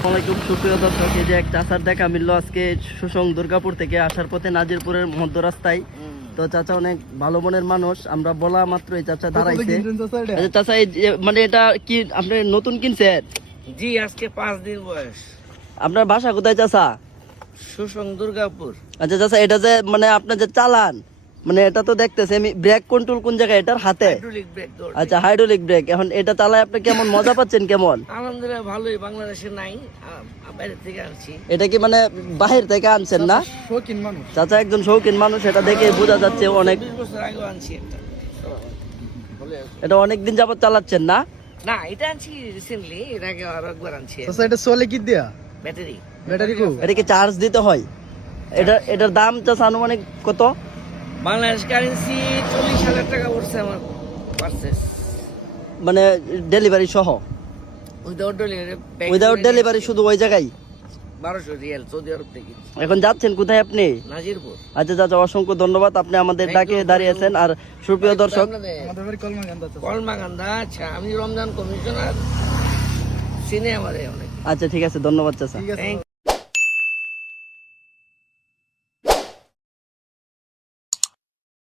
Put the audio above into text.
আসসালামাইকুম সুপ্রিয় দর্শক, এই যে এক চাচার দেখা মিললো আজকে সুসং দুর্গাপুর থেকে আসার পথে নাজিরপুরের মধ্য রাস্তায়। তো চাচা অনেক ভালো মনের মানুষ, আমরা বলা মাত্র এই চাচা দাঁড়াইছে। চাচা এই মানে এটা কি আপনি নতুন কিনছেন? জি, আজকে 5 দিন বয়স। আপনার বাসা কোথায় চাচা? সুসং দুর্গাপুর। আচ্ছা চাচা, এটা যে মানে আপনি যে চালান, মানে এটা তো দেখতেছি আমি ব্রেক কন্ট্রোল কোন জায়গায় এটার হাতে? Hydraulic break. আচ্ছা, হাইড্রোলিক ব্রেক। এখন এটা চালায় আপনি কেমন মজা পাচ্ছেন? কেমন? আলহামদুলিল্লাহ ভালোই, বাংলাদেশে নাই, বাইরে থেকে আনছি। এটা কি মানে বাহির থেকে আনছেন না? শৌখিন মানুষ, চাচা একজন শৌখিন মানুষ, এটা দেখে বোঝা যাচ্ছে। অনেক 20 বছর আগে আনছি একটা। এটা অনেকদিন যাবত চালাচ্ছেন না? না, এটা আনছি রিসেন্টলি, এর আগে আরো একবার আনছি। আচ্ছা, এটা চলে কি দিয়া? ব্যাটারি। ব্যাটারি কো? এটা কি চার্জ দিতে হয়? এটার দাম চাচা আনুমানিক কত? বাংলাদেশ কারেন্সি 40,000 টাকা পড়ছে আমার পারচেজ, মানে ডেলিভারি সহ? Without delivery. উইদাউট ডেলিভারি শুধু ওই জায়গায় 1200 রিয়াল সৌদি আরব থেকে। এখন যাচ্ছেন কোথায় আপনি? নাজিরপুর। আচ্ছা চাচা, অসংখ্য ধন্যবাদ, আপনি আমাদের ডাকে দাঁড়িয়েছেন। আর সুপ্রিয় দর্শক, আমাদের বাড়ি কলমাকান্দা। কলমাকান্দা। আচ্ছা, আমি রমজান কমিশনার, চিনে আমারে অনেক। আচ্ছা ঠিক আছে, ধন্যবাদ চাচা। ঠিক আছে।